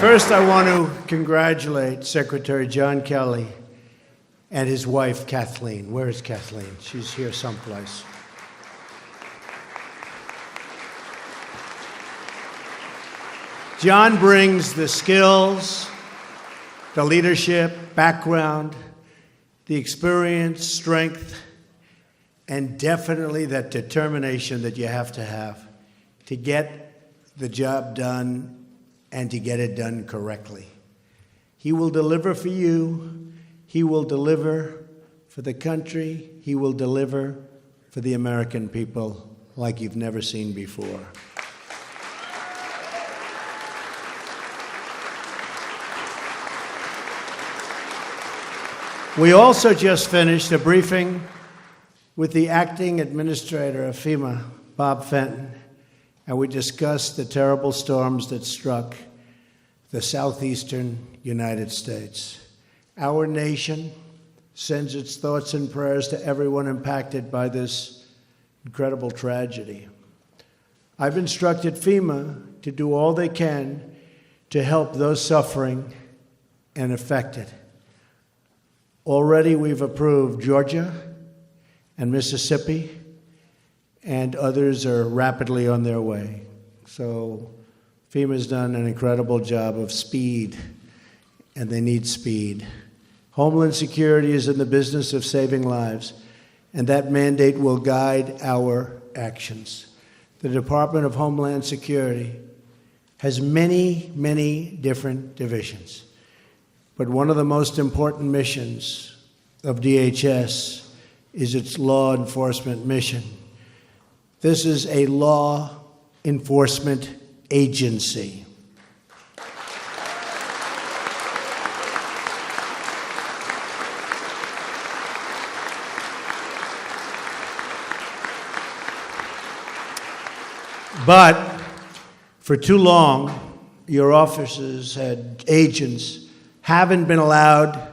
First, I want to congratulate Secretary John Kelly and his wife, Kathleen. Where is Kathleen? She's here someplace. John brings the skills, the leadership, background, the experience, strength, and definitely that determination that you have to get the job done and to get it done correctly. He will deliver for you. He will deliver for the country. He will deliver for the American people like you've never seen before. We also just finished a briefing with the acting administrator of FEMA, Bob Fenton, and we discussed the terrible storms that struck the southeastern United States. Our nation sends its thoughts and prayers to everyone impacted by this incredible tragedy. I've instructed FEMA to do all they can to help those suffering and affected. Already we've approved Georgia and Mississippi, and others are rapidly on their way. So FEMA's done an incredible job of speed, and they need speed. Homeland Security is in the business of saving lives, and that mandate will guide our actions. The Department of Homeland Security has many, many different divisions, but one of the most important missions of DHS is its law enforcement mission. This is a law enforcement agency. But for too long, your officers had agents haven't been allowed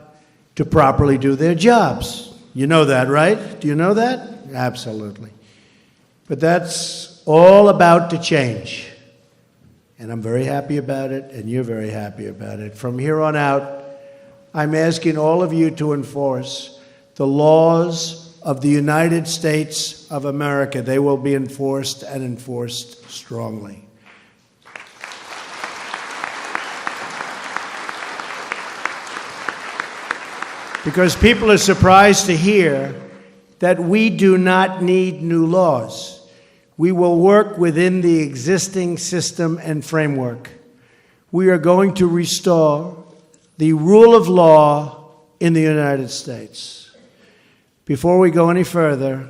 to properly do their jobs. You know that, right? Do you know that? Absolutely. But that's all about to change. And I'm very happy about it, and you're very happy about it. From here on out, I'm asking all of you to enforce the laws of the United States of America. They will be enforced and enforced strongly. Because people are surprised to hear that we do not need new laws. We will work within the existing system and framework. We are going to restore the rule of law in the United States. Before we go any further,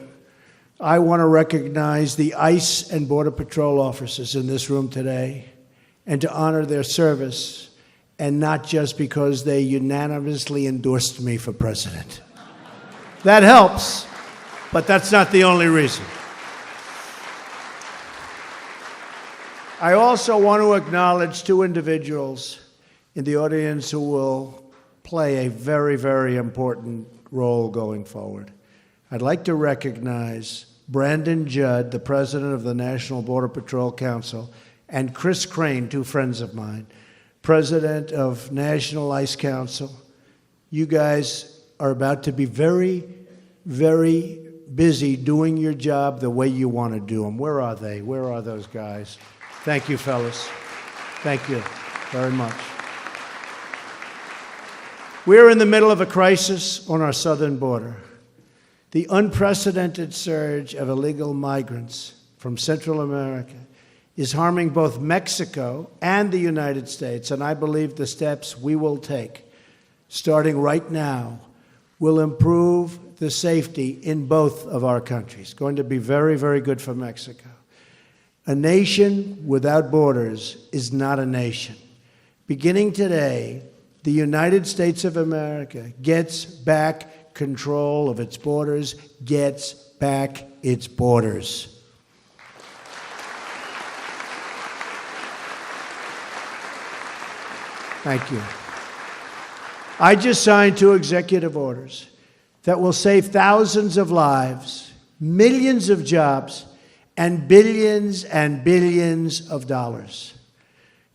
I want to recognize the ICE and Border Patrol officers in this room today and to honor their service, and not just because they unanimously endorsed me for president. That helps, but that's not the only reason. I also want to acknowledge two individuals in the audience who will play a very, very important role going forward. I'd like to recognize Brandon Judd, the president of the National Border Patrol Council, and Chris Crane, two friends of mine, president of National ICE Council. You guys are about to be very, very busy doing your job the way you want to do them. Where are they? Where are those guys? Thank you, fellas. Thank you very much. We're in the middle of a crisis on our southern border. The unprecedented surge of illegal migrants from Central America is harming both Mexico and the United States, and I believe the steps we will take, starting right now, will improve the safety in both of our countries. It's going to be very, very good for Mexico. A nation without borders is not a nation. Beginning today, the United States of America gets back control of its borders, gets back its borders. Thank you. I just signed 2 executive orders that will save thousands of lives, millions of jobs, and billions of dollars.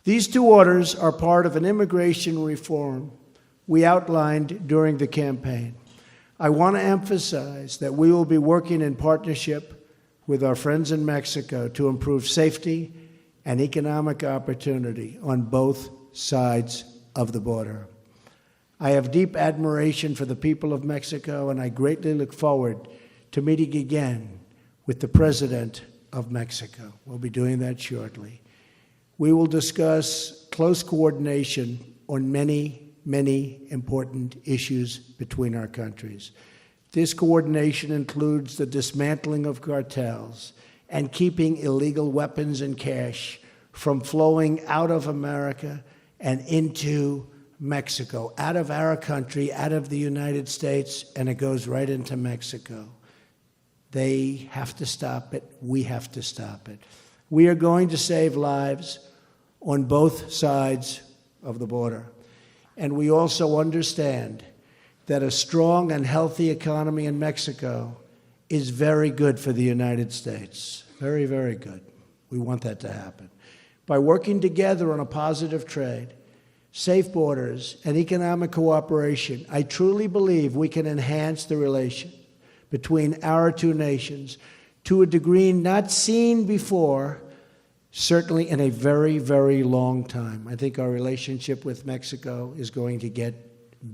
These two orders are part of an immigration reform we outlined during the campaign. I want to emphasize that we will be working in partnership with our friends in Mexico to improve safety and economic opportunity on both sides of the border. I have deep admiration for the people of Mexico, and I greatly look forward to meeting again with the President of Mexico. We'll be doing that shortly. We will discuss close coordination on many important issues between our countries. This coordination includes the dismantling of cartels and keeping illegal weapons and cash from flowing out of America and into Mexico, out of our country, out of the United States, and it goes right into Mexico. They have to stop it. We have to stop it. We are going to save lives on both sides of the border. And we also understand that a strong and healthy economy in Mexico is very good for the United States. Very, very good. We want that to happen. By working together on a positive trade, safe borders, and economic cooperation, I truly believe we can enhance the relation between our two nations to a degree not seen before, certainly in a very, very long time. I think our relationship with Mexico is going to get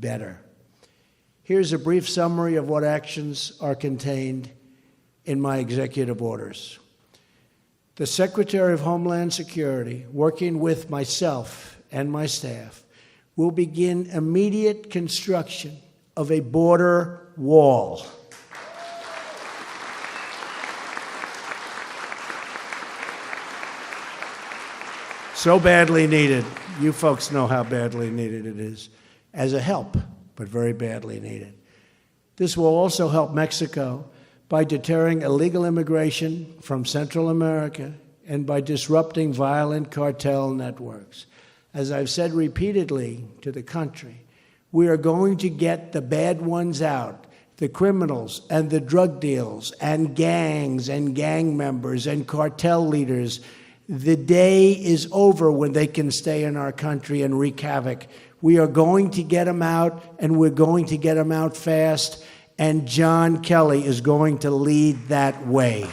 better. Here's a brief summary of what actions are contained in my executive orders. The Secretary of Homeland Security, working with myself and my staff, will begin immediate construction of a border wall. So badly needed. You folks know how badly needed it is. As a help, but very badly needed. This will also help Mexico by deterring illegal immigration from Central America and by disrupting violent cartel networks. As I've said repeatedly to the country, we are going to get the bad ones out, the criminals and the drug deals and gangs and gang members and cartel leaders. The day is over when they can stay in our country and wreak havoc. We are going to get them out, and we're going to get them out fast, and John Kelly is going to lead that way.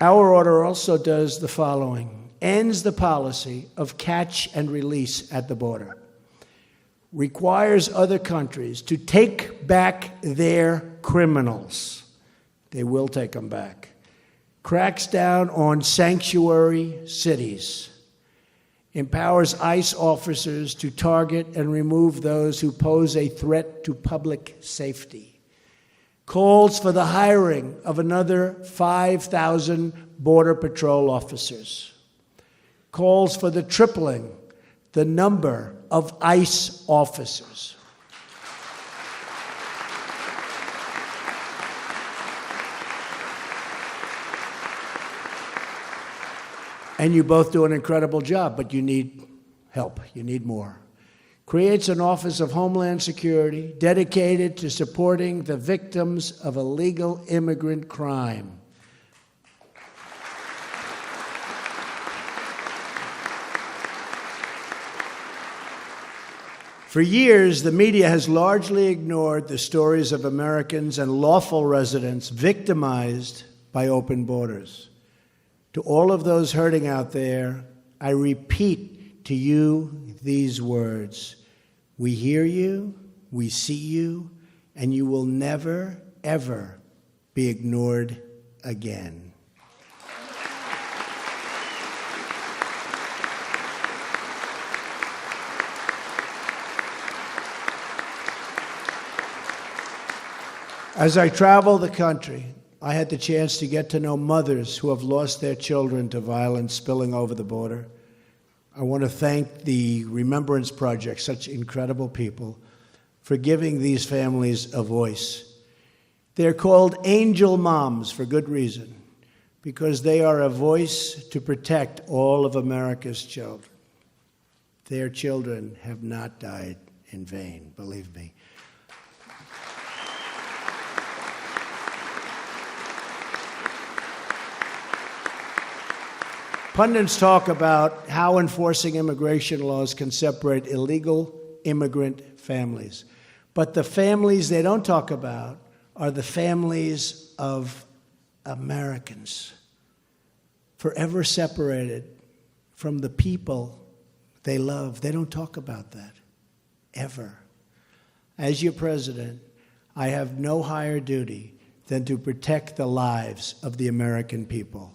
Our order also does the following. Ends the policy of catch and release at the border, requires other countries to take back their criminals. They will take them back. Cracks down on sanctuary cities, empowers ICE officers to target and remove those who pose a threat to public safety, calls for the hiring of another 5,000 Border Patrol officers, calls for the tripling the number of ICE officers. And you both do an incredible job, but you need help. You need more. Creates an Office of Homeland Security dedicated to supporting the victims of illegal immigrant crime. For years, the media has largely ignored the stories of Americans and lawful residents victimized by open borders. To all of those hurting out there, I repeat to you these words. We hear you, we see you, and you will never, ever be ignored again. As I travel the country, I had the chance to get to know mothers who have lost their children to violence spilling over the border. I want to thank the Remembrance Project, such incredible people, for giving these families a voice. They're called angel moms for good reason, because they are a voice to protect all of America's children. Their children have not died in vain, believe me. Pundits talk about how enforcing immigration laws can separate illegal immigrant families. But the families they don't talk about are the families of Americans, forever separated from the people they love. They don't talk about that, ever. As your president, I have no higher duty than to protect the lives of the American people.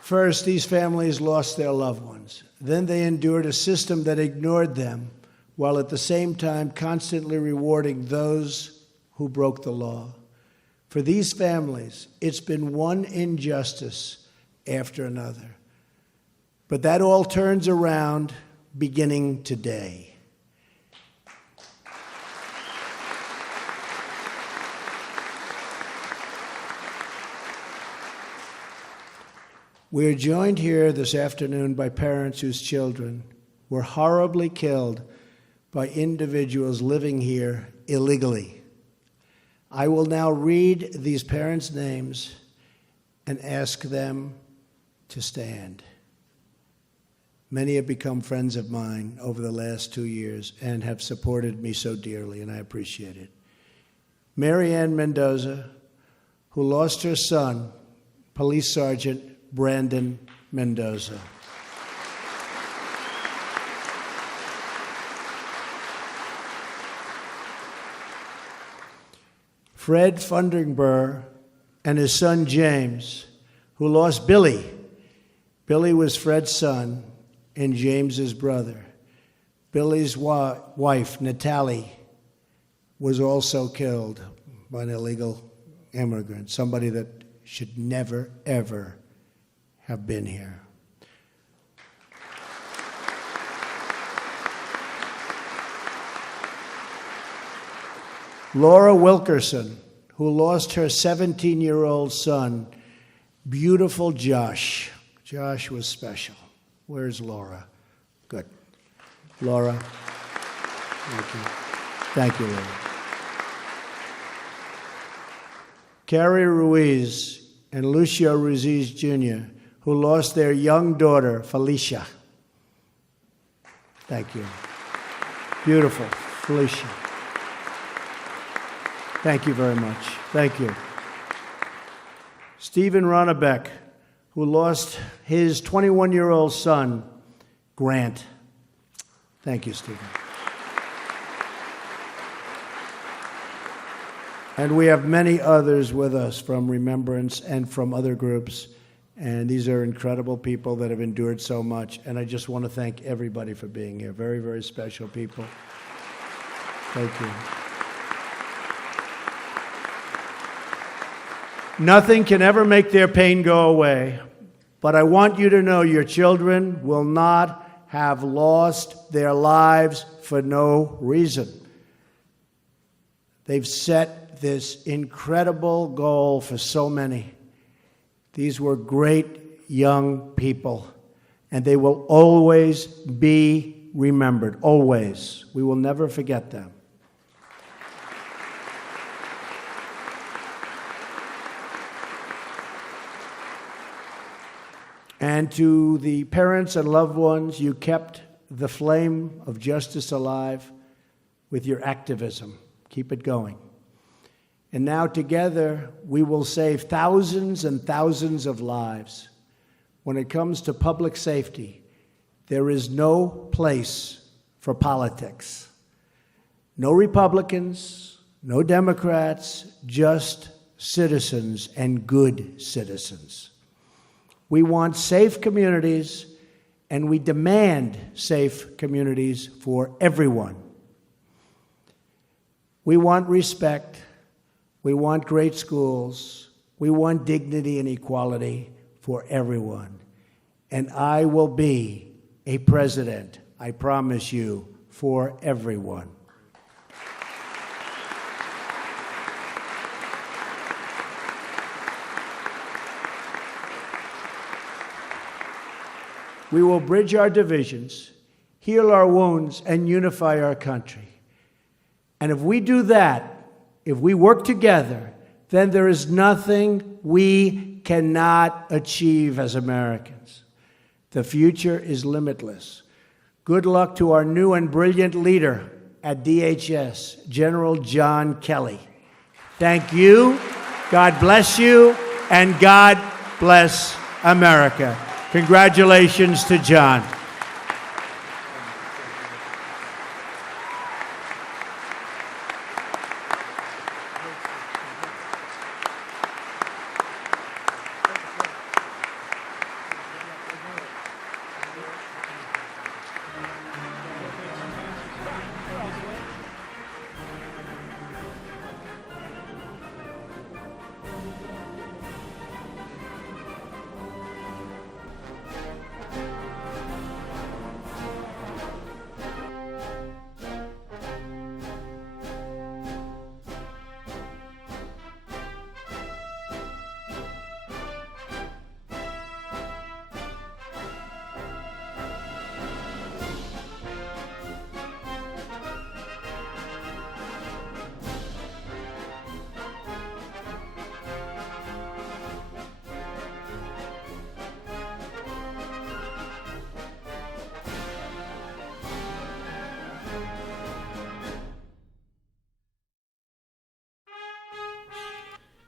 First, these families lost their loved ones. Then they endured a system that ignored them, while at the same time constantly rewarding those who broke the law. For these families, it's been one injustice after another. But that all turns around beginning today. We are joined here this afternoon by parents whose children were horribly killed by individuals living here illegally. I will now read these parents' names and ask them to stand. Many have become friends of mine over the last 2 years and have supported me so dearly, and I appreciate it. Mary Ann Mendoza, who lost her son, Police Sergeant Brandon Mendoza. Fred Funderburg and his son James, who lost Billy. Billy was Fred's son and James's brother. Billy's wife, Natalie, was also killed by an illegal immigrant, somebody that should never, ever have been here. Laura Wilkerson, who lost her 17-year-old son, beautiful Josh. Josh was special. Where's Laura? Good. Laura. Thank you. Thank you, Laura. Carrie Ruiz and Lucio Ruiz Jr., who lost their young daughter, Felicia. Thank you. Beautiful, Felicia. Thank you very much. Thank you. Stephen Ronnebeck, who lost his 21-year-old son, Grant. Thank you, Stephen. And we have many others with us from Remembrance and from other groups. And these are incredible people that have endured so much. And I just want to thank everybody for being here. Very, very special people. Thank you. Nothing can ever make their pain go away. But I want you to know your children will not have lost their lives for no reason. They've set this incredible goal for so many. These were great young people, and they will always be remembered, always. We will never forget them. And to the parents and loved ones, you kept the flame of justice alive with your activism. Keep it going. And now together, we will save thousands and thousands of lives. When it comes to public safety, there is no place for politics. No Republicans, no Democrats, just citizens and good citizens. We want safe communities, and we demand safe communities for everyone. We want respect. We want great schools. We want dignity and equality for everyone. And I will be a president, I promise you, for everyone. We will bridge our divisions, heal our wounds, and unify our country. And if we do that, if we work together, then there is nothing we cannot achieve as Americans. The future is limitless. Good luck to our new and brilliant leader at DHS, General John Kelly. Thank you, God bless you, and God bless America. Congratulations to John.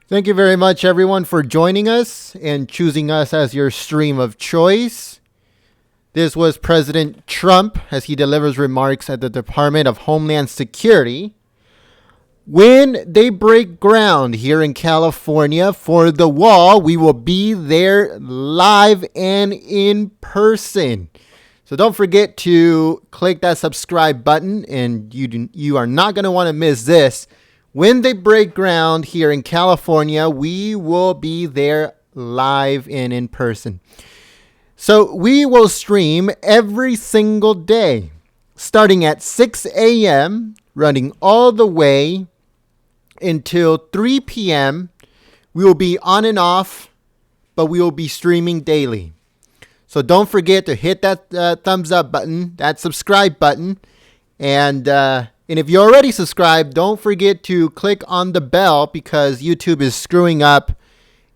Thank you very much, everyone, for joining us and choosing us as your stream of choice. This was President Trump as he delivers remarks at the Department of Homeland Security. When they break ground here in California for the wall, we will be there live and in person. So don't forget to click that subscribe button, and you are not going to want to miss this. When they break ground here in California, we will be there live and in person. So we will stream every single day, starting at 6 a.m., running all the way until 3 p.m. We will be on and off, but we will be streaming daily. So don't forget to hit that thumbs up button, that subscribe button, and if you're already subscribed, don't forget to click on the bell because YouTube is screwing up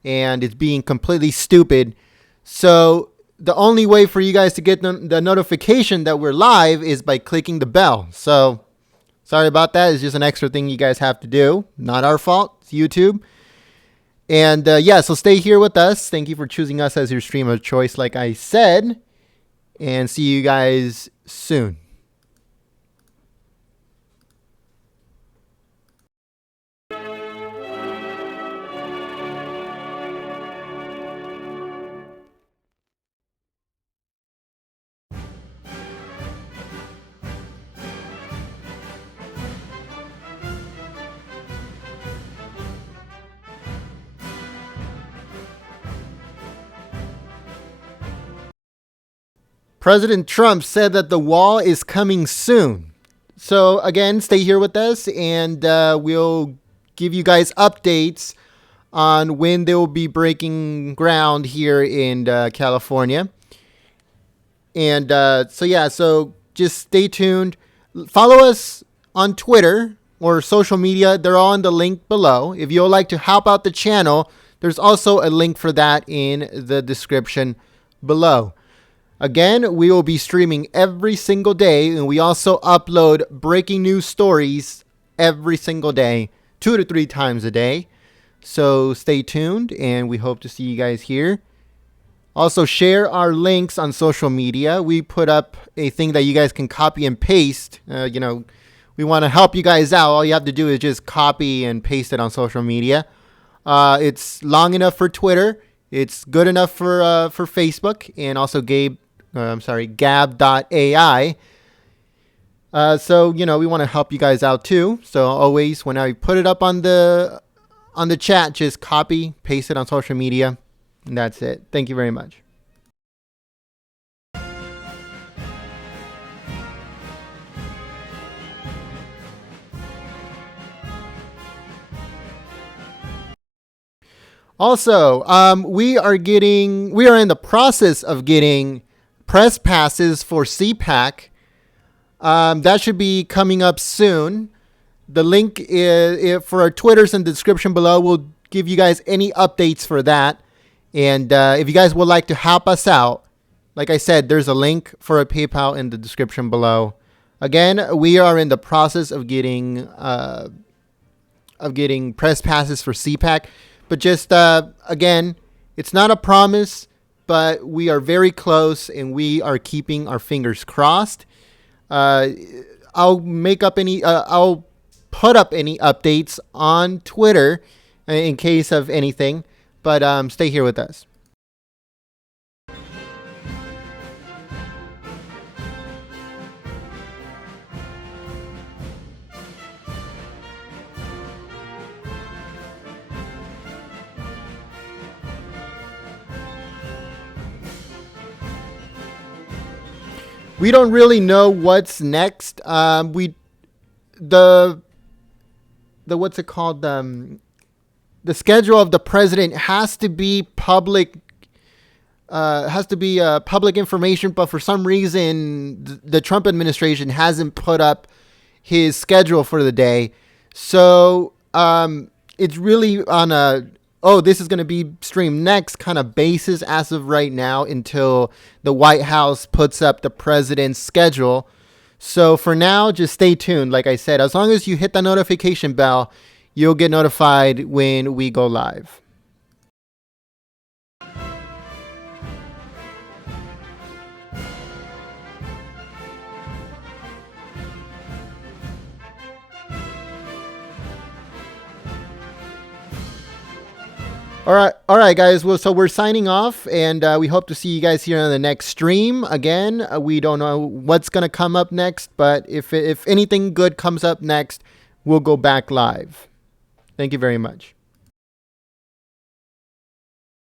and it's being completely stupid. So the only way for you guys to get the notification that we're live is by clicking the bell. So sorry about that. It's just an extra thing you guys have to do. Not our fault. It's YouTube. And so stay here with us. Thank you for choosing us as your stream of choice, like I said. And see you guys soon. President Trump said that the wall is coming soon. So again, stay here with us and we'll give you guys updates on when they will be breaking ground here in California. And so just stay tuned. Follow us on Twitter or social media. They're all in the link below. If you'd like to help out the channel, there's also a link for that in the description below. Again, we will be streaming every single day, and we also upload breaking news stories every single day, 2 to 3 times a day. So stay tuned, and we hope to see you guys here. Also, share our links on social media. We put up a thing that you guys can copy and paste. We want to help you guys out. All you have to do is just copy and paste it on social media. It's long enough for Twitter. It's good enough for Facebook, and also gab.ai. We want to help you guys out too. So always, when I put it up on the chat, just copy, paste it on social media, and that's it. Thank you very much. Also, we are in the process of getting press passes for CPAC. That should be coming up soon. The link is for our Twitters in the description below. We'll give you guys any updates for that. And if you guys would like to help us out, like I said, there's a link for a PayPal in the description below. Again, we are in the process of getting press passes for CPAC. But just, again, it's not a promise, but we are very close and we are keeping our fingers crossed. I'll put up any updates on Twitter in case of anything, but stay here with us. We don't really know what's next. The what's it called? The schedule of the president has to be public. Public information, but for some reason, the Trump administration hasn't put up his schedule for the day. So it's really on a this is going to be streamed next kind of basis as of right now until the White House puts up the president's schedule. So for now, just stay tuned. Like I said, as long as you hit the notification bell, you'll get notified when we go live. All right, guys. Well, so we're signing off, and we hope to see you guys here on the next stream. Again, we don't know what's going to come up next, but if anything good comes up next, we'll go back live. Thank you very much.